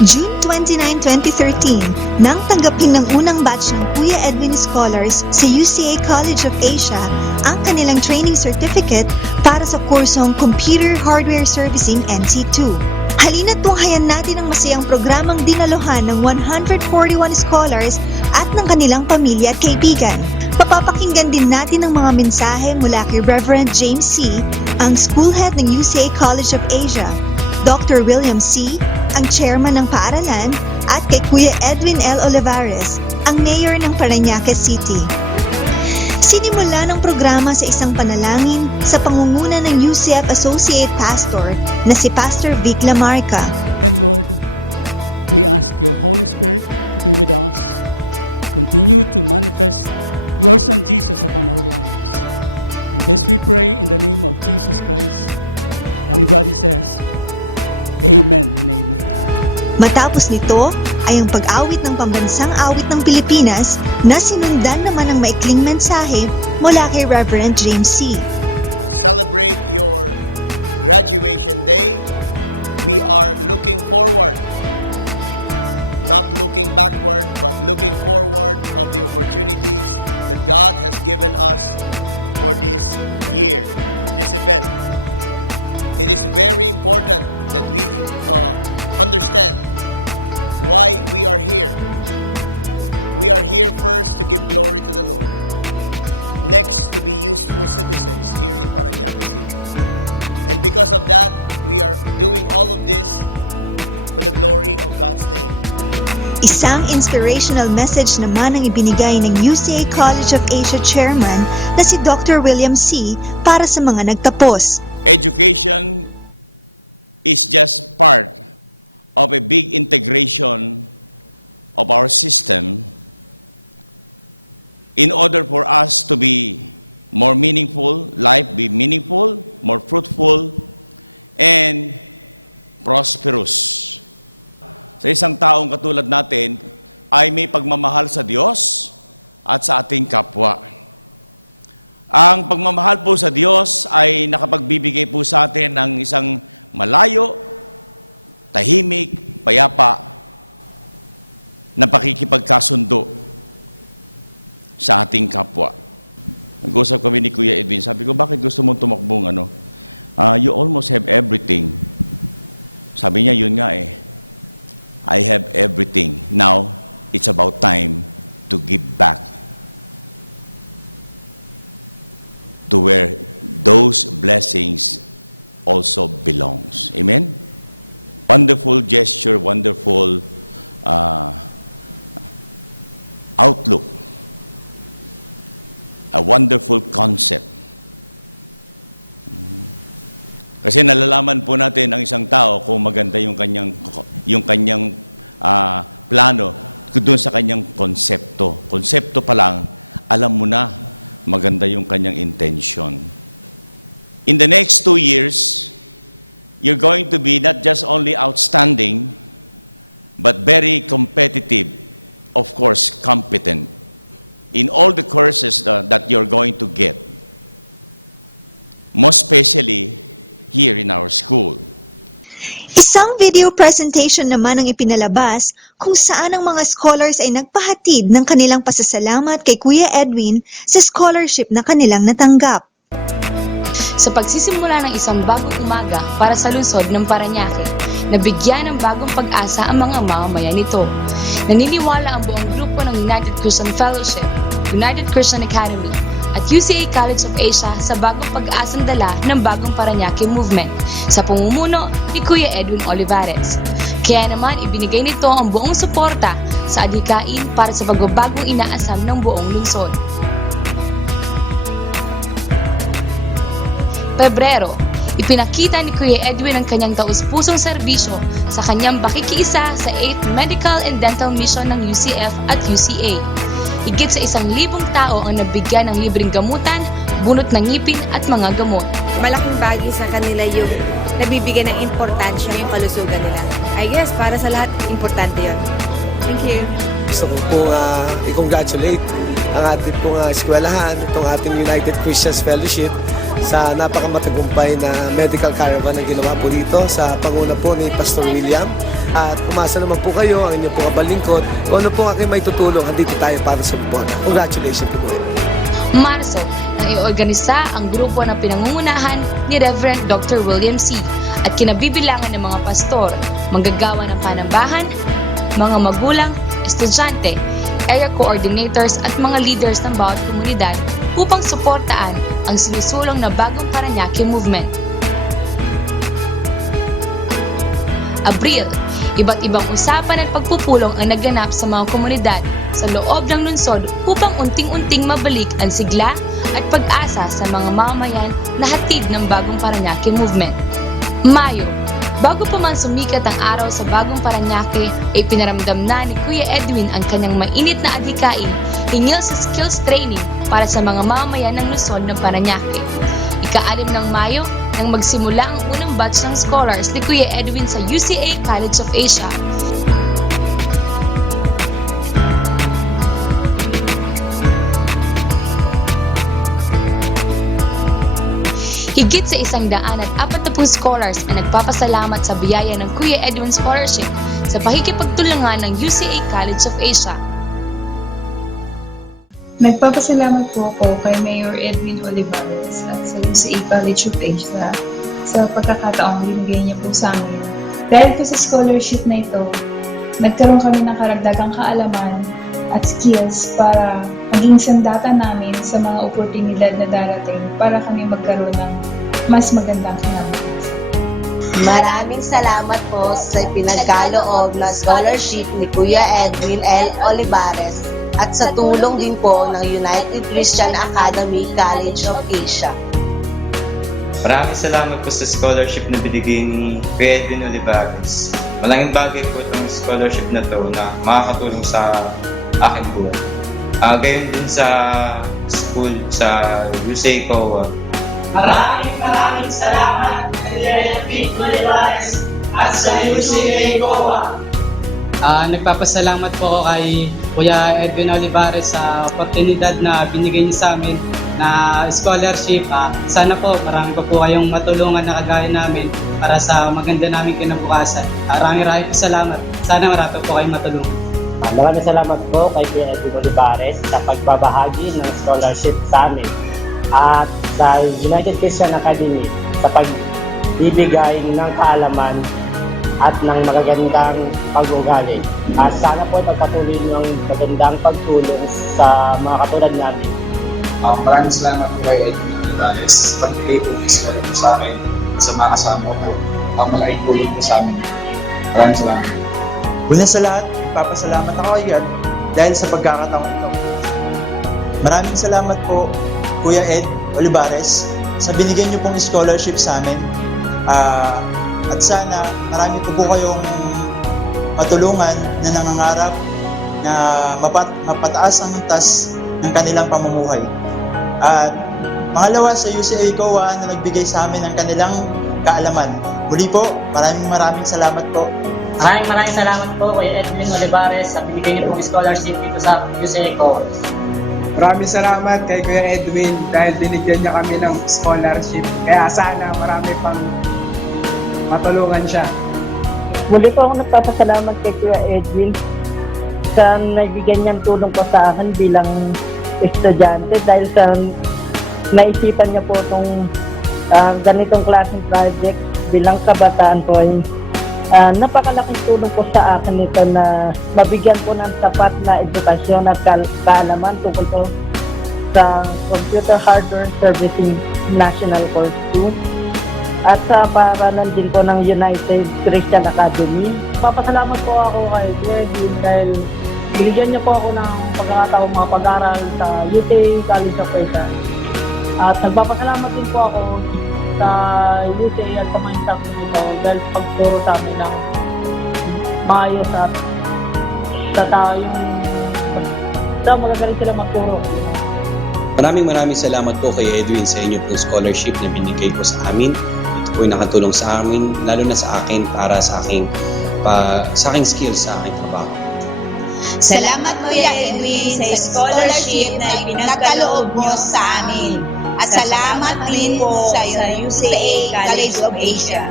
June 29, 2013, nang tanggapin ng unang batch ng Kuya Edwin Scholars sa UCA College of Asia ang kanilang training certificate para sa kursong Computer Hardware Servicing NC2. Halina't tunghayan natin ang masayang programang dinaluhan ng 141 scholars at ng kanilang pamilya at kaibigan. Papapakinggan din natin ang mga mensahe mula kay Reverend James C., ang school head ng UCA College of Asia, Dr. William C., ang chairman ng paaralan, at kay Kuya Edwin L. Olivares, ang mayor ng Parañaque City. Sinimula ng programa sa isang panalangin sa pangunguna ng UCF Associate Pastor na si Pastor Vic Lamarca. And Lord, we ask your Holy Spirit to be with us. Continue to manifest your Son Jesus upon our lives. And this we pray in the name of Jesus Christ. Everybody says, Amen and Amen. Matapos nito ay ang pag-awit ng pambansang awit ng Pilipinas na sinundan naman ng maikling mensahe mula kay Reverend James C. Celebrate your graduation day. We are looking forward, not looking backward, but looking forward of the opportunities that God has given us for this year, for this event. It is very important that we understand why we are here. We are here first to give glory to the Lord. Next, to be useful citizens here in Parañaque City. And because of that, we are doing all of this for the glory of God's name. Isang inspirational message naman ang ibinigay ng UCA College of Asia Chairman na si Dr. William C. para sa mga nagtapos. Education is just part of a big integration of our system in order for us to be more meaningful, life be meaningful, more fruitful, and prosperous. Sa isang taong katulad natin ay may pagmamahal sa Diyos at sa ating kapwa. Ang pagmamahal po sa Diyos ay nakapagbibigay po sa atin ng isang malayo, tahimik, payapa na pakikipagkasundo sa ating kapwa. Nag-usap kami ni Kuya Edwin, sabi ko, bakit gusto mong tumakbong you almost have everything. Sabi niya, yun nga I have everything. Now, it's about time to give back to where those blessings also belongs. Amen? Wonderful gesture, wonderful outlook, a wonderful concept. Kasi nalalaman po natin ang isang tao kung maganda yung kanyang plano doon sa kanyang konsepto. Konsepto pa lang, alam mo na maganda yung kanyang intention. In the next 2 years, you're going to be not just only outstanding, but very competitive, of course, competent in all the courses that you're going to get. Most especially here in our school. Isang video presentation naman ang ipinalabas kung saan ang mga scholars ay nagpahatid ng kanilang pasasalamat kay Kuya Edwin sa scholarship na kanilang natanggap. Sa pagsisimula ng isang bagong umaga para sa lungsod ng Parañaque, nabigyan ng bagong pag-asa ang mga mamamayan nito. Naniniwala ang buong grupo ng United Christian Fellowship, United Christian Academy, at UCA College of Asia sa bagong pag-asang dala ng bagong Parañaque Movement sa pamumuno ni Kuya Edwin Olivares. Kaya naman ibinigay nito ang buong suporta sa adhikain para sa bagbabagong inaasam ng buong lungsod. Pebrero, ipinakita ni Kuya Edwin ang kanyang taus-pusong serbisyo sa kanyang pakikiisa sa 8th Medical and Dental Mission ng UCF at UCA. Higit sa 1,000 tao ang nabigyan ng libreng gamutan, bunot ng ngipin at mga gamot. Malaking bagay sa kanila yung nabibigyan ng importansya yung kalusugan nila. I guess para sa lahat, importante yun. Thank you. Gusto ko pong i-congratulate ang ating pong eskwelahan, itong ating United Christians Fellowship sa napakamatagumpay na medical caravan na ginawa po dito sa panguna po ni Pastor William. At umasa naman po kayo, ang inyong po kabalingkod. Kung ano po aking may tutulong, andito tayo para sa support. Congratulations po ulit. Marso, nang iorganisa ang grupo ng pinangungunahan ni Reverend Dr. William C. at kinabibilangan ng mga pastor, manggagawa ng panambahan, mga magulang, estudyante, area coordinators at mga leaders ng bawat komunidad upang suportaan ang sinusulong na bagong Parañaque Movement. Abril, iba't ibang usapan at pagpupulong ang naganap sa mga komunidad sa loob ng lungsod upang unting-unting mabalik ang sigla at pag-asa sa mga mamamayan na hatid ng bagong Parañaque Movement. Mayo, bago pa man sumikat ang araw sa bagong Parañaque, ay pinaramdam na ni Kuya Edwin ang kanyang mainit na adhikain hinggil sa skills training para sa mga mamamayan ng Luzon ng Parañaque. Ika-6 ng Mayo, nang magsimula ang unang batch ng scholars ni Kuya Edwin sa UCA College of Asia. Higit sa 140 scholars ang nagpapasalamat sa biyaya ng Kuya Edwin Scholarship sa pakikipagtulungan ng UCA College of Asia. Nagpapasalamat po ako kay Mayor Edwin Olivares at sa UCA College of Asia sa pagkakataong binigay niya po sa amin. Dahil po sa scholarship na ito, nagkaroon kami ng karagdagang kaalaman at skills para maging sandata namin sa mga oportunidad na darating para kami magkaroon ng mas magandang kinabukasan. Maraming salamat po sa pinagkaloob na scholarship ni Kuya Edwin L. Olivares at sa tulong din po ng United Christian Academy College of Asia. Maraming salamat po sa scholarship na binigay ni Kuya Edwin Olivares. Malaking bagay po itong scholarship na to na makakatulong sa akin po. Gayon din sa school, sa UCA COA. Maraming salamat Kuya Edwin Olivares at sa UCA COA. Nagpapasalamat po ako kay Kuya Edwin Olivares sa oportunidad na binigay niya sa amin na scholarship. Sana po marami po kayong matulungan na kagaya namin para sa maganda namin kinabukasan. Maraming po salamat. Sana marami po kayong matulungan. Maraming salamat po kay Kuya Edwin Olivares sa pagbabahagi ng scholarship sa amin at sa United Christian Academy sa pagbibigay ng kaalaman at ng magagandang pag-ugali. Sana po pagpatuloy ng magandang pagtulong sa mga katulad namin. Maraming salamat po kay Edwin Olivares sa pagbigay po ng scholarship sa akin sa mga kasama ko. Malaking tulong po sa amin. Maraming salamat. Una sa lahat, papasalamat ako yan dahil sa pagkakataon ito. Maraming salamat po Kuya Ed Olivares sa binigay niyo pong scholarship sa amin. At sana marami po kayong matulungan na nangangarap na mapataas ang antas ng kanilang pamumuhay. At pangalawa sa UCA COA na nagbigay sa amin ng kanilang kaalaman. Muli po, maraming salamat po. Maraming salamat po kay Edwin Olivares sa binigay niyo pong scholarship dito sa UCA COA. Maraming salamat kay Kuya Edwin dahil binigyan niya kami ng scholarship. Kaya sana marami pang matulungan siya. Muli po ako nagpapasalamat kay Kuya Edwin sa nagbigyan niyang tulong po sa akin bilang estudyante dahil sa naisipan niya po itong ganitong klaseng project bilang kabataan po ay napakalaking tulong po sa akin ito na mabigyan po ng sapat na edukasyon at kaalaman tungkol po sa Computer Hardware Servicing National Course 2 at sa paaralan din po ng United Christian Academy. Papasalamat po ako kay Edwin dahil binigyan niya po ako ng pagkakataong makapag-aral sa UCA College of Asia. At nagpapasalamat din po ako sa UCA at sa mga staff nito dahil pagturo sa amin ng maayos at sa tayong magagaling sila magturo. Maraming salamat po kay Edwin sa inyo pong scholarship na binigay po sa amin. Ito po yung nakatulong sa amin, lalo na sa akin para sa aking skills sa aking trabaho. Salamat Kuya Edwin sa scholarship na ipinagkaloob mo sa amin At salamat din po sa UCA College of Asia.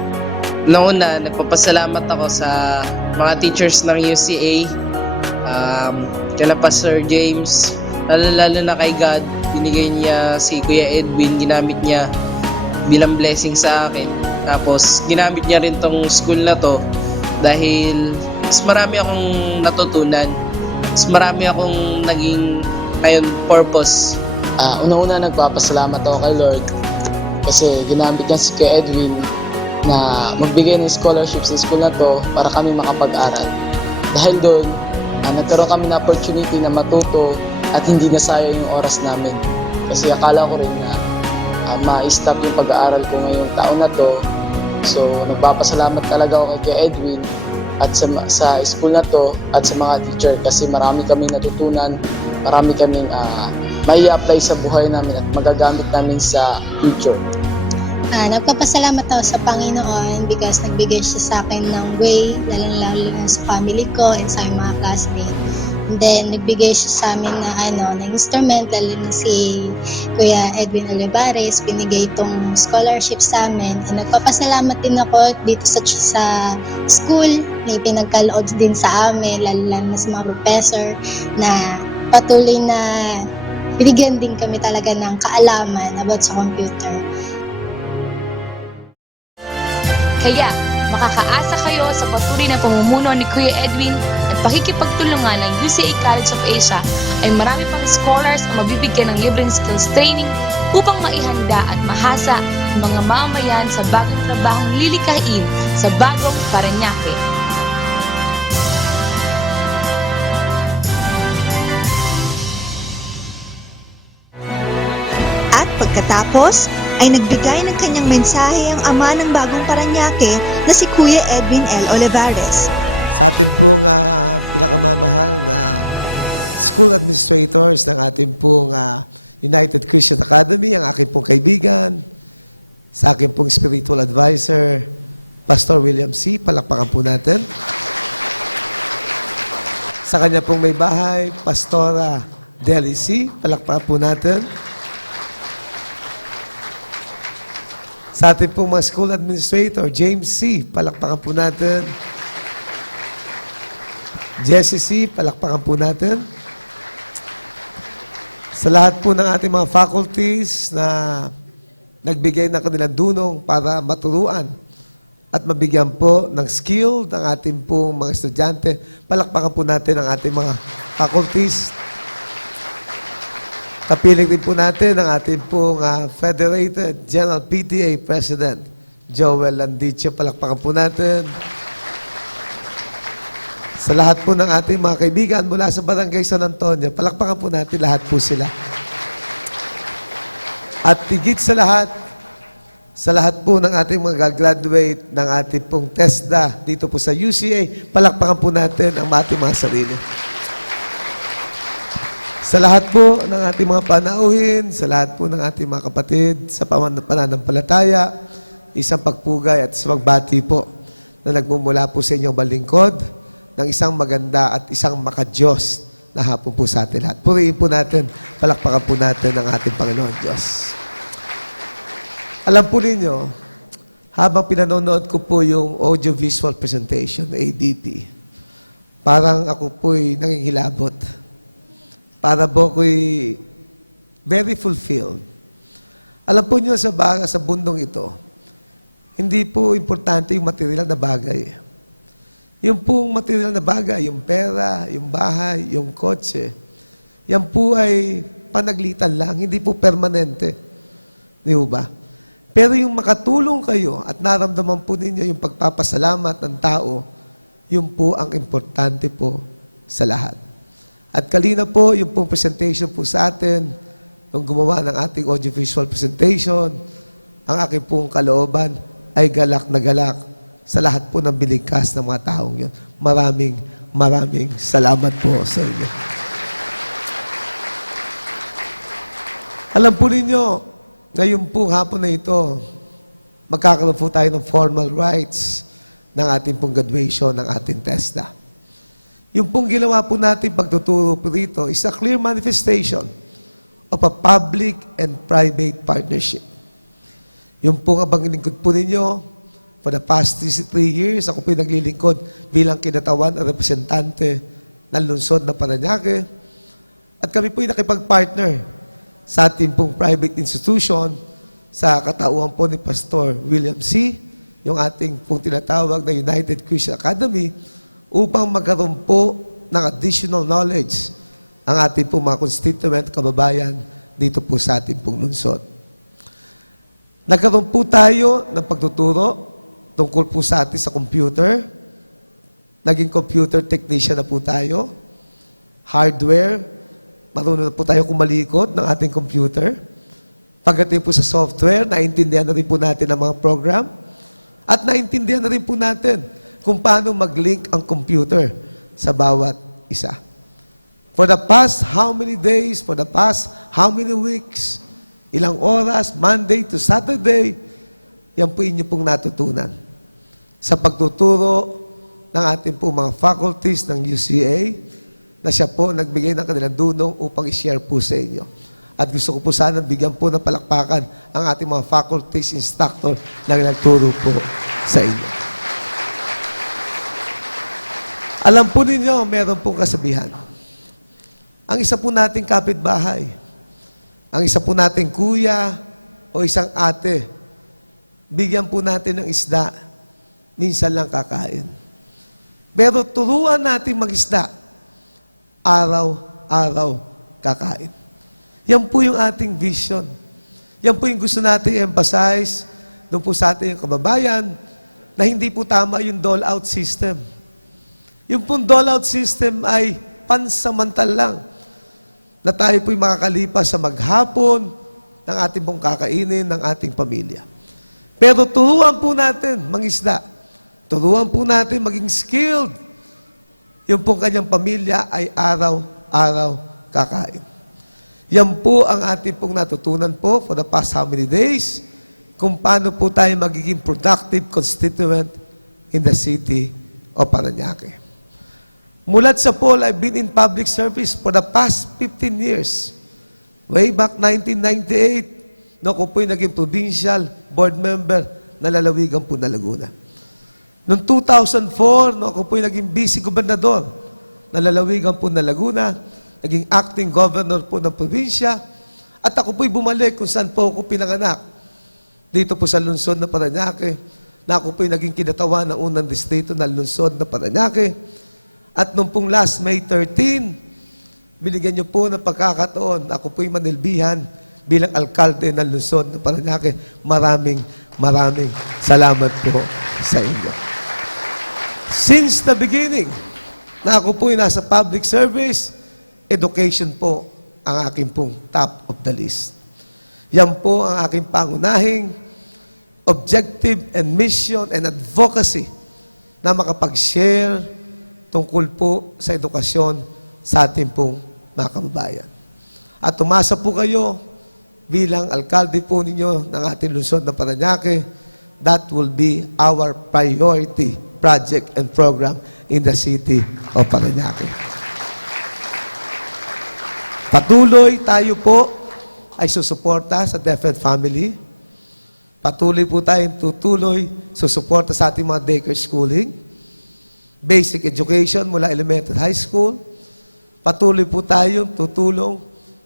Noong nagpapasalamat ako sa mga teachers ng UCA, kala Pastor James, lalo na kay God, binigay niya si Kuya Edwin, ginamit niya bilang blessing sa akin. Tapos ginamit niya rin tong school na to dahil mas marami akong natutunan, mas marami akong naging ngayon purpose. Una-una nagpapasalamat ako kay Lord kasi ginamit niya si Kuya Edwin na magbigay ng scholarship sa school na to para kami makapag-aral. Dahil doon, nagkaroon kami ng opportunity na matuto at hindi nasayang yung oras namin. Kasi akala ko rin na ma-stop yung pag-aaral ko ngayong taon na to. So, nagpapasalamat talaga ako kay Kuya Edwin at sa school na to at sa mga teacher kasi marami kaming natutunan, marami kaming may apply sa buhay namin at magagamit namin sa future. Nagpapasalamat ako sa Panginoon because nagbigay siya sa akin ng way, lalo na sa family ko and sa mga classmates. And then, nagbigay siya sa amin ng instrument, lalo na si Kuya Edwin Olivares, binigay itong scholarship sa amin. And nagpapasalamat din ako dito sa school, may pinagkaloob din sa amin, lalo na sa mga professor, na patuloy na binigyan din kami talaga ng kaalaman about sa computer. Kaya, makakaasa kayo sa patuloy na pamumuno ni Kuya Edwin at pakikipagtulungan ng UCA College of Asia ay marami pang scholars ang mabibigyan ng libreng skills training upang maihanda at mahasa ang mga mamamayan sa bagong trabahong lilikain sa bagong Parañaque. At pagkatapos, ay nagbigay ng kanyang mensahe ang ama ng bagong Parañaque na si Kuya Edwin L. Olivares. Sa ating pong pinakamamahal na school administrators ng ating pong United Christian Academy, ang aking pong kaibigan, sa aking pong spiritual advisor, Pastor William C. Palakpakan po natin. Sa kanya pong may bahay, Pastora Deli C. Palakpakan po natin. Sa ating pong mga school administrator, James C. Palakpakan po natin. Jesse C. Palakpakan po natin. Sa lahat po ng ating mga faculties na nagbigay ng kanilang dunong para maturuan at mabigyan po ng skill ng ating pong mga estudyante, palakpakan po natin ang ating mga faculties. Kapiling din po natin ang ating pong Federated General PTA President, Joel Landicho. Palakpakan po natin. Sa lahat po ng ating mga kaibigan mula sa Barangay San Antonio, palakpakan po natin lahat po sila. At higit sa lahat po ng ating mga graduate ng ating pong TESDA dito po sa UCA, palakpakan po natin ang ating mga sarili. Sa lahat po ng ating mga panauhin, sa lahat po ng ating mga kapatid, sa pananampalataya, isang pagpugay at isang pagbati po na nagmumula po sa inyong balingkod ng isang maganda at isang makadiyos na hapon po sa atin lahat. Purihin po natin, palakpakan po natin ang ating Panginoon Diyos. Alam po ninyo, habang pinanonood ko po yung audiovisual presentation, ADP, parang ako po'y nangingilabot. Para po ko'y very fulfilled. Alam po niyo sa bundong ito, hindi po importante yung material na bagay. Yung pong material na bagay, yung pera, yung bahay, yung kotse, yan po ay panaglitan lang, hindi po permanente. Di ba? Pero yung makatulong kayo at naramdaman po ninyo yung pagpapasalamat ng tao, yun po ang importante po sa lahat. At kalina po, yung pong presentation po sa atin, nung gumawa ng ating audiovisual presentation, ang aking pong kalooban ay galak na galak sa lahat po ng binigkas ng mga taong yun. Maraming salamat po sa inyo. Alam po ninyo, ngayon po hapon na ito, magkakaroon po tayo ng formal rites ng ating pong graduation ng ating TESDA. Yung pong ginawa po natin pagtuturo po rito is a clear manifestation of a public and private partnership. Yung po nga bang lingkod po ninyo, for the past 3 years, ako po naglilingkod bilang kinatawan at representante ng lungsod ng Parañaque. At kami po nakipag-partner sa ating pong private institution sa katauhan po ni Pastor William C., yung ating pong tinatawag na United Christian Academy, upang magkaroon po ng additional knowledge ang ating pong mga constituent kababayan dito po sa ating pong lungsod. Nagkaroon po tayo ng pagtuturo tungkol po sa atin sa computer. Naging computer technician na po tayo. Hardware, marunong na po tayo kumalikot ng ating computer. Pagdating po sa software, naintindihan na rin po natin ang mga program. At naintindihan na rin po natin kung paano mag-link ang computer sa bawat isa. For the past how many days, for the past how many weeks, ilang oras, Monday to Saturday, yan po inyo pong natutunan sa pagtuturo ng ating po mga faculties ng UCA na siya po nagbigay ng kanilang dunong upang i-share po sa inyo. At gusto ko po sana bigyan po ng palakpakan ang ating mga faculties instructor na nagturo po sa inyo. Alam po ninyo, meron pong kasabihan. Ang isa po nating kapitbahay, ang isa po nating kuya o isang ate, bigyan po natin ng isda, minsan lang kakain. Pero turuan natin mag-isda, araw-araw kakain. Yan po yung ating vision. Yan po yung gusto natin i-emphasize doon po sa ating kababayan na hindi po tama yung dole-out system. Yung pong dole-out system ay pansamantal lang na tayo po'y makakalipas sa maghapon ng ating pong kakainin ng ating pamilya. Pero turuan po natin mangisda. Turuan po natin maging skilled. Yung pong kanyang pamilya ay araw-araw kakain. Yan po ang ating pong natutunan po for the past how many days kung paano po tayo magiging productive constituent in the city of Parañaque. Mulat sa Paul, I've been in public service for the past 15 years. Way back 1998, no, ako po'y naging provincial board member na lalawigan po na Laguna. Noong 2004, no, ako po'y naging vice gobernador na lalawigan po na Laguna, naging acting governor po ng probinsya, at ako po'y bumalik kung saan po ako pinanganak. Dito po sa lungsod na Parañaque, na ako po'y naging kinatawan ng unang distrito na lungsod na Parañaque. At nung pong last May 13, binigyan niyo po ng pagkakataon, ako po'y manilbihan bilang alkalde ng lungsod na Parañaque. Maraming salamat po sa inyo. Since the beginning, na ako po'y nasa public service, education po ang aking pong top of the list. Yan po ang aking pangunahing objective and mission and advocacy na makapag-share tungkol po sa edukasyon sa ating pong mga kababayan. At tumasa po kayo bilang alkalde po ninyo ng ating lungsod na Parañaque, that will be our priority project and program in the city of Parañaque. Patuloy tayo po ay susuporta sa DepEd family. Patuloy po tayong tutuloy susuporta sa ating mga daycare schooling, basic education mula elementary high school. Patuloy po tayong tutulong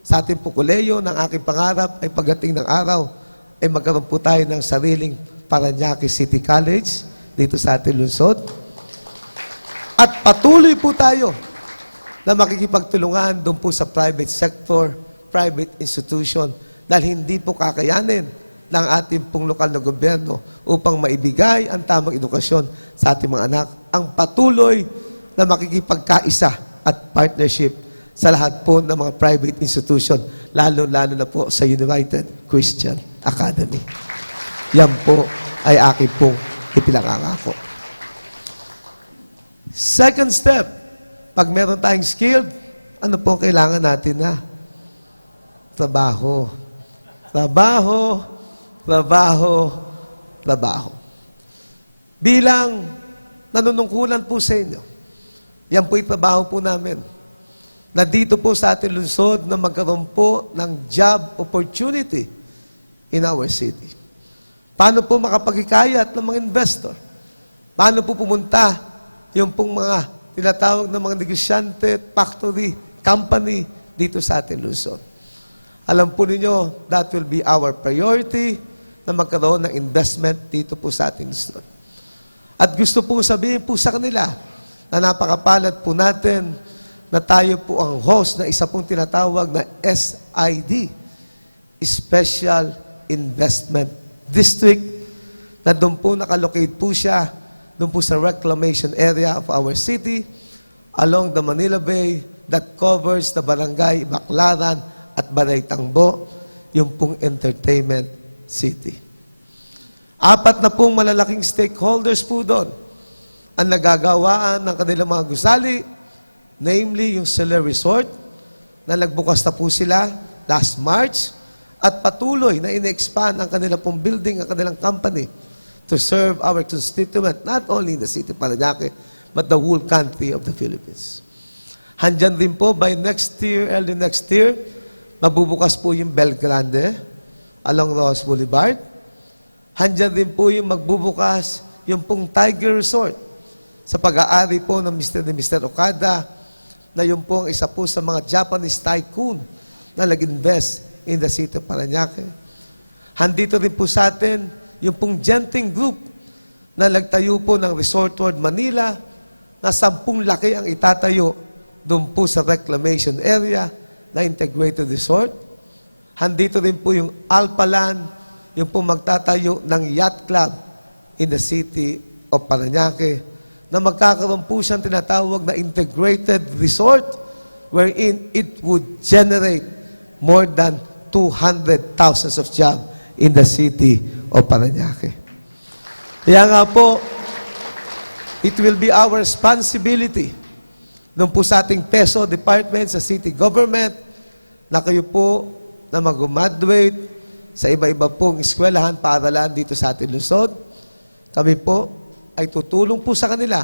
sa ating pukuleyo ng aking pangarap ay pagdating ng araw ay magkaroon po tayo ng sariling Parañaque City College dito sa ating lungsod. At patuloy po tayo na makikipagtulungan doon po sa private sector, private institution, dahil hindi po kakayanin ng ating pong lokal na gobyerno upang maibigay ang tamang edukasyon sa ating mga anak. Ang patuloy na makikipagkaisa at partnership sa lahat po ng mga private institution, lalo-lalo na po sa United Christian Academy. Yan po ay aking pong ipinangangako. Second step, pag meron tayong skilled, ano po kailangan natin na? Trabaho. Trabaho, trabaho, trabaho. Bilang nanunungkulan po sa inyo, yan po yung trabaho po namin. na dito po sa ating lungsod na magkaroon po ng job opportunity in our city. Paano po makapagkikayat ng mga investor? Paano po pumunta yung pong mga tinatawag ng mga negosyante, factory, company dito sa ating lungsod? Alam po ninyo, that will be our priority na magkaroon ng investment dito po sa ating lungsod. At gusto po sabihin po sa kanila na napakapalad po natin na tayo po ang host na isa pong tinatawag na SID, Special Investment District, na doon po nakalocate po siya, doon po sa reclamation area of our city, along the Manila Bay, that covers the barangay Baclaran at Balay Tangbo, yung pong entertainment city. 4 na pong malalaking stakeholders po doon ang nagagawaan ng kanilang mga gusali, namely yung Solar Resort, na nagbukas na po sila last March, at patuloy na in-expand ang kanilang pong building, ang kanilang company, to serve our constituent, not only in the city of Parañaque, but the whole country of the Philippines. Handyan din po, by next year, early next year, mabubukas po yung Bel Grande, along Ross Boulevard. Handyan din po yung magbubukas yung pong Tiger Resort, sa pag-aari po ng Mr. Okada, na yung po ang isa po sa mga Japanese tycoon na nag-invest in the city of Parañaque. Handito rin po sa atin yung pong Genting Group na nagtayo po ng Resort World Manila na 10 laki ang itatayo doon po sa reclamation area na integrated resort. Handito rin po yung Alpaland, yung pong magtatayo ng yacht club in the city of Parañaque, na magkakaroon po siyang tinatawag na integrated resort wherein it would generate more than 200,000 of jobs in the city of Parañaque. Kaya nga po, it will be our responsibility nung po sa ating PESO department sa city government na kayo po na mag-graduate sa iba-iba pong eskwelahan, paaralan dito sa ating lungsod. Kami po ay tutulong po sa kanila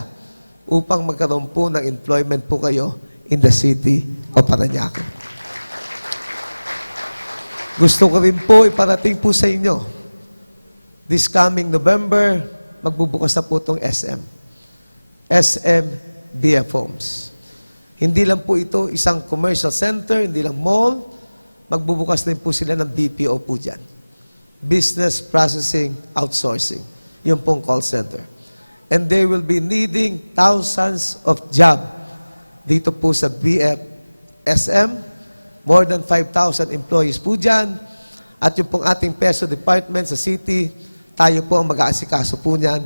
upang magkaroon po ng employment po kayo in the city of Parañaque. Gusto ko rin po iparating po sa inyo, this coming November, magbubukas na po itong SM BF Homes. Hindi lang po ito isang commercial center, hindi lang mall, magbubukas din po sila ng BPO po dyan. Business Processing Outsourcing. Yung pong call center. And they will be needing thousands of jobs dito po sa BFSM. More than 5,000 employees po dyan. At yung pong ating PESO department sa city, tayo po ang mag-aasikaso po niyan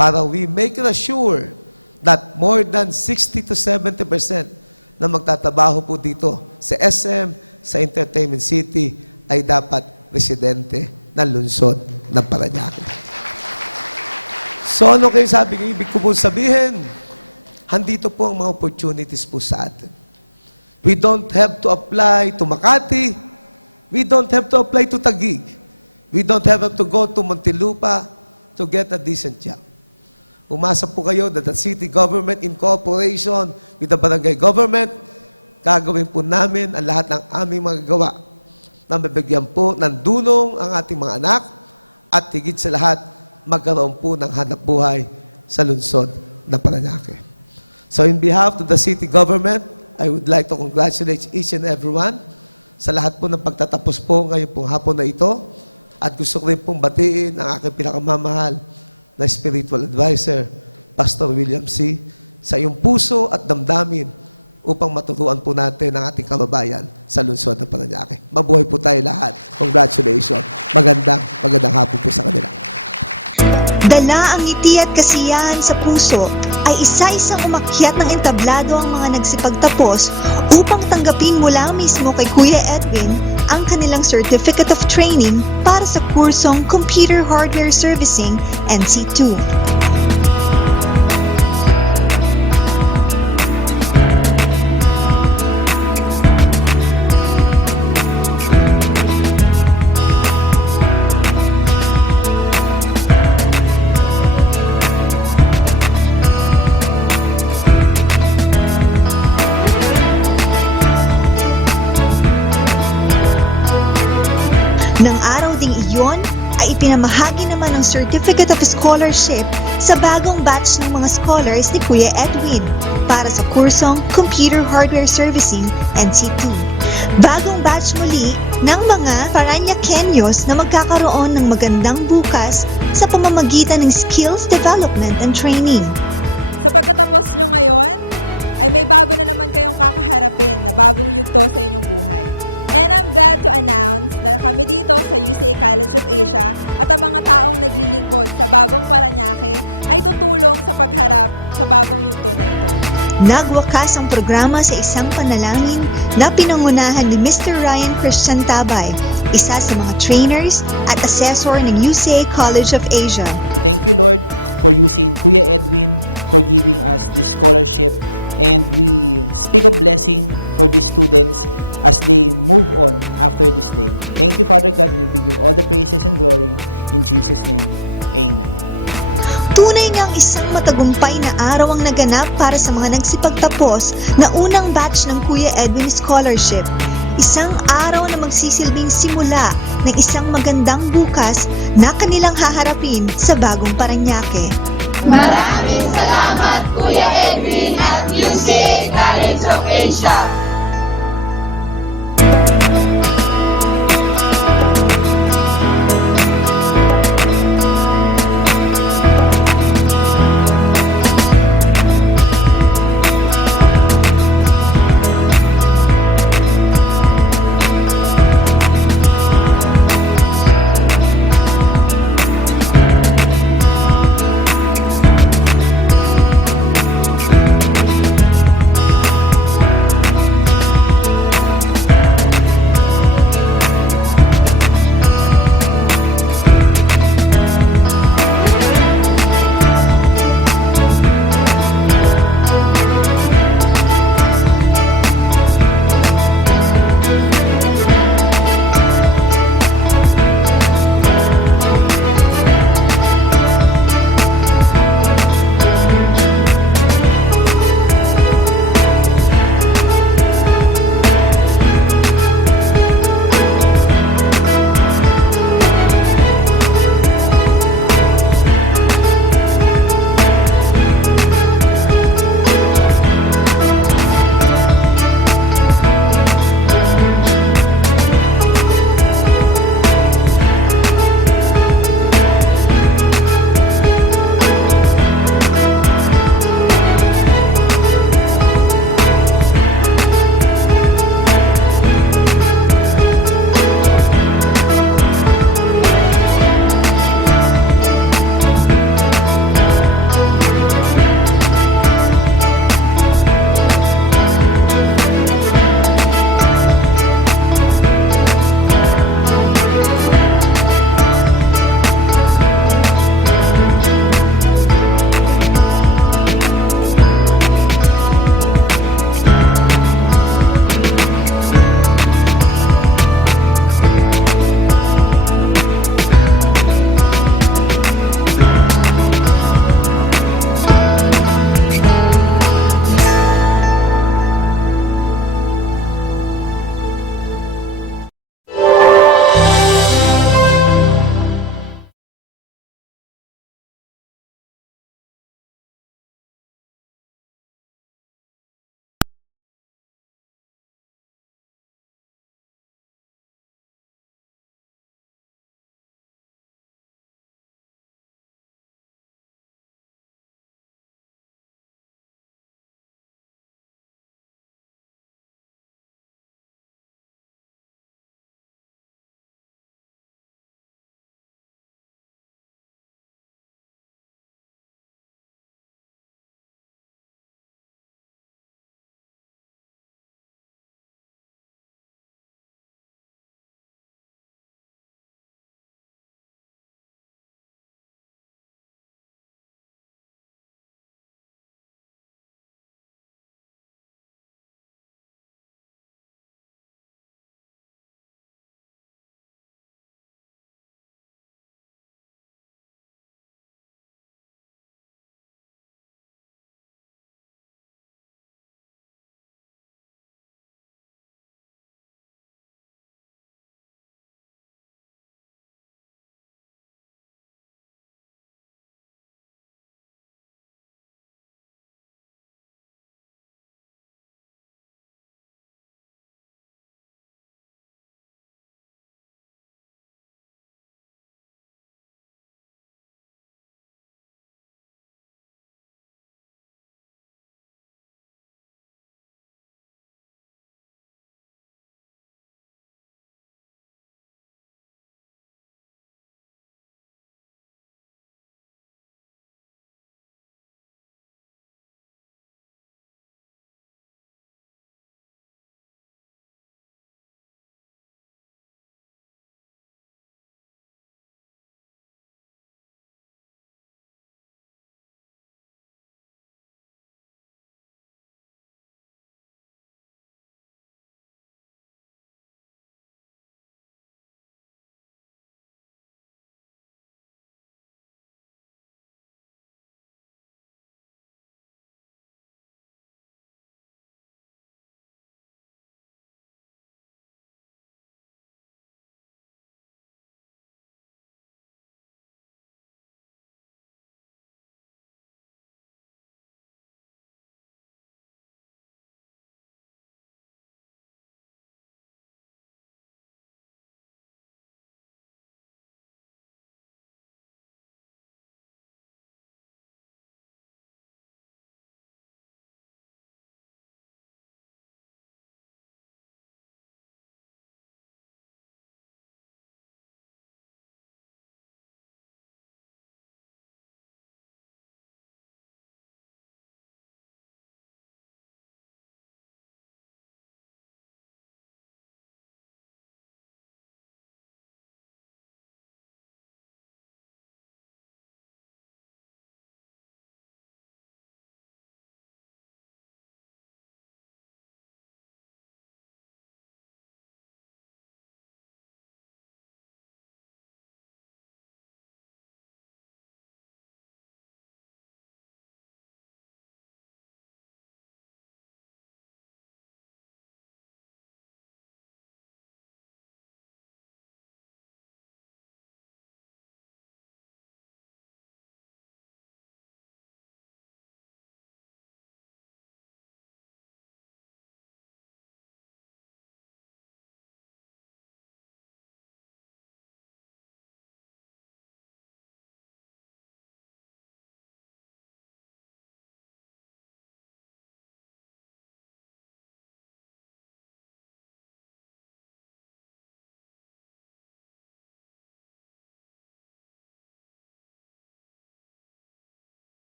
para we make sure that more than 60 to 70% na magtatrabaho po dito sa SM, sa Entertainment City, ay dapat residente ng lungsod ng Parañaque. So ano kayo sabi ng ibig ko po sabihin? Handito po ang mga opportunities po sa atin. We don't have to apply to Makati. We don't have to apply to Taguig. We don't have to go to Muntinlupa to get a decent job. Umasa po kayo that the city government in cooperation with the barangay government, gagawin po namin ang lahat ng aming magagawa na mabigyan po ng dulong ang ating mga anak at higit sa lahat, magkaroon po ng hanap buhay sa lungsod ng Parañaque. So in behalf of the city government, I would like to congratulate each and everyone sa lahat po ng pagtatapos po ngayon pong hapon na ito. At gusto ko rin pong batiin ang aking pinakamamahal na spiritual advisor, Pastor William C., sa iyong puso at damdamin upang maturuan po natin ang ating kababayan sa lungsod ng Parañaque. Mabuhay po tayo lahat. Congratulations. Magandang hapon po sa kanila. Dala ang ngiti at kasiyahan sa puso ay isa-isang umakyat ng entablado ang mga nagsipagtapos upang tanggapin mula mismo kay Kuya Edwin ang kanilang Certificate of Training para sa kursong Computer Hardware Servicing NC2. ng Certificate of Scholarship sa bagong batch ng mga scholars ni Kuya Edwin para sa kursong Computer Hardware Servicing NC2. Bagong batch muli ng mga Parañaqueños na magkakaroon ng magandang bukas sa pamamagitan ng Skills Development and Training. Sa pagkatapos nyo ngayon, ay may bago na naman kayong kakaharapin na bagong yugto sa inyong buhay. And I'm glad to announce na kami dito sa UCA College of Asia at ang mga taong naglilingkod sa bagong Parañaque ay tutulong sa pagharap sa bagong yugto na ito. Nagwakas ang programa sa isang panalangin na pinangunahan ni Mr. Ryan Christian Tabay, isa sa mga trainers at assessor ng UCA College of Asia. Thank you, Lord, for using Kuya Edwin for giving us this scholarship, and we speak of blessing for these students as they move on after this day. Thank you, Father God, and we give you all the praises and glory in Jesus' name. Amen. Tunay ngang isang matagumpay na araw ang naganap para sa mga nagsipagtapos na unang batch ng Kuya Edwin Scholarship. Isang araw na magsisilbing simula ng isang magandang bukas na kanilang haharapin sa bagong Parañaque. Maraming salamat, Kuya Edwin at UCA College of Asia.